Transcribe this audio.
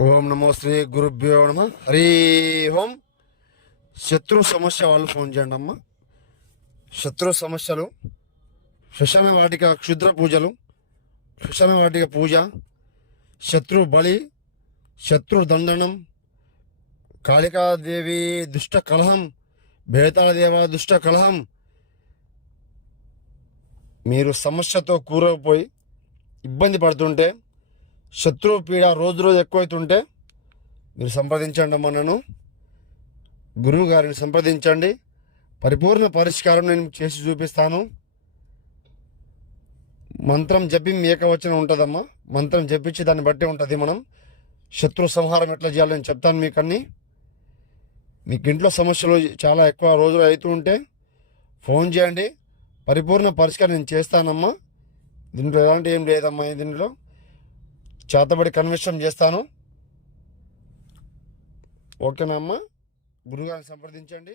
ఓం నమో శ్రీ గురుభ్యో నమ. హరి ఓం. శత్రు సమస్య వాళ్ళు ఫోన్ చేయండి అమ్మ. శత్రు సమస్యలు, శ్మశాన వాటిక క్షుద్ర పూజలు, శ్మశాన వాటిక పూజ, శత్రు బలి, శత్రు దండనం, కాళికాదేవి దుష్ట కలహం, బేతాళదేవ దుష్ట కలహం. మీరు సమస్యతో కూరకపోయి ఇబ్బంది పడుతుంటే, శత్రు పీడ రోజు రోజు ఎక్కువైతుంటే మీరు సంప్రదించండి అమ్మా. నన్ను గురువు గారిని సంప్రదించండి. పరిపూర్ణ పరిష్కారం నేను చేసి చూపిస్తాను. మంత్రం జపి ఏకవచనం ఉంటుందమ్మా. మంత్రం జపించి దాన్ని బట్టి ఉంటుంది. మనం శత్రు సంహారం ఎట్లా చేయాలో నేను చెప్తాను మీకు అన్నీ. మీకు ఇంట్లో సమస్యలు చాలా ఎక్కువ రోజులు అవుతూ ఉంటే ఫోన్ చేయండి. పరిపూర్ణ పరిష్కారం నేను చేస్తానమ్మా. దీంట్లో ఎలాంటి ఏం లేదమ్మా. దీంట్లో చేతబడి కన్వర్షన్ చేస్తాను. ఓకేనా అమ్మా? గురుగారిని సంప్రదించండి.